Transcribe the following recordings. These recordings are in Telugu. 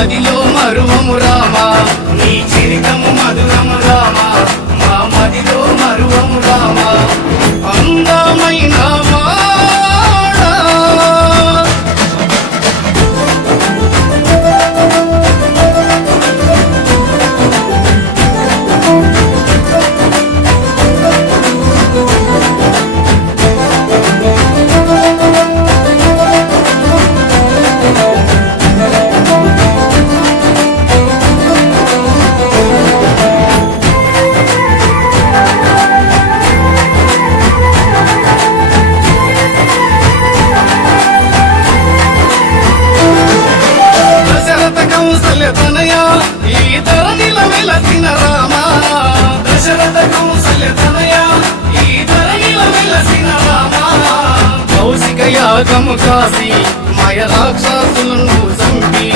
i love you వెలసిన రామ. దశరథ కౌసల్య తనయ ఈ ధరణిలో వెలసిన రామ. కౌశిక యాగము కాసి మయ రాక్షసులను చంపి.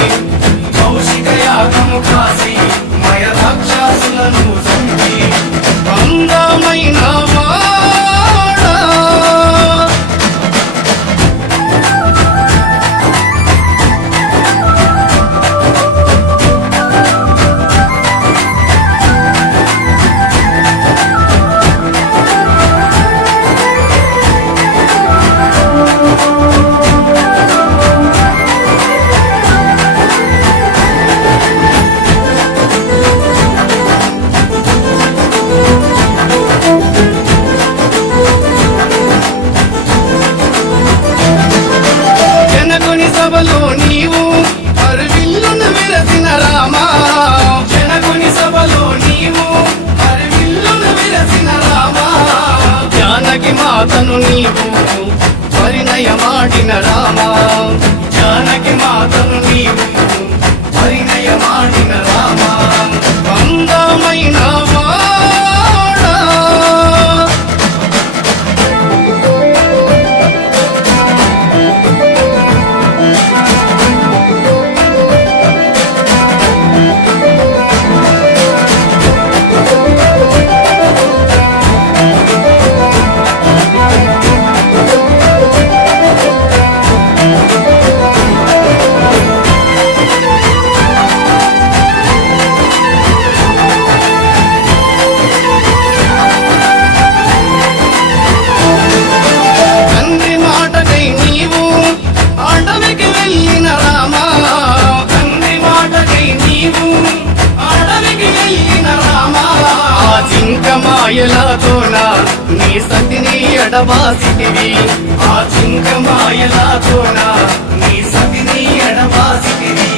కౌశిక యాగము కాసి మయ రాక్షసులను చంపి. అందమైన morning. ఎడవాసిటివి ఆ చింక మాయలాతోనా నీ సతిని ఎడవాసిటివి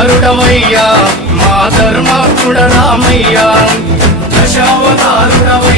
కారుడవయ్యా మా ధర్మాత్ముడ రామయ్యా. దశావతారుడవయ్యా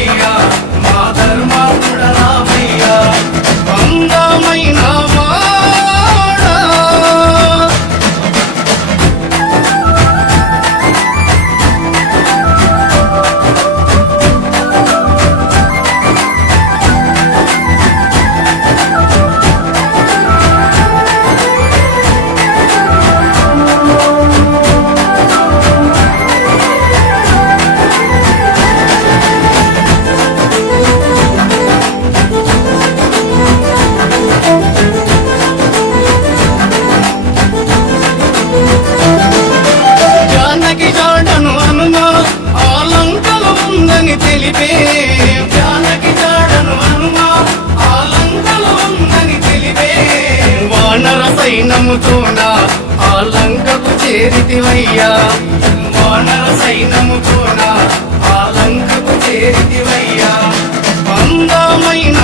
ఆలంకకు చేరితివయ్యా. వానర సైనము కూడా ఆలంకకు చేరితివయ్యా. అందమైన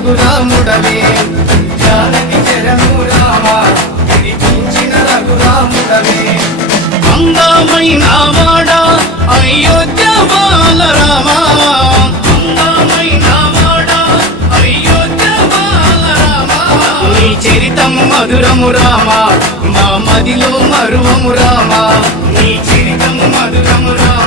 రఘురాముడవే జానకి చెరను రామ విడిపించిన రఘురాముడవే అందామైన వాడ అయోధ్య బాల రామా. అందామైన వాడ అయోధ్య బాల రామా. నీ చరితము మధురము రామా మా మదిలో మరువము రామా. నీ చరితము మధురము రామా.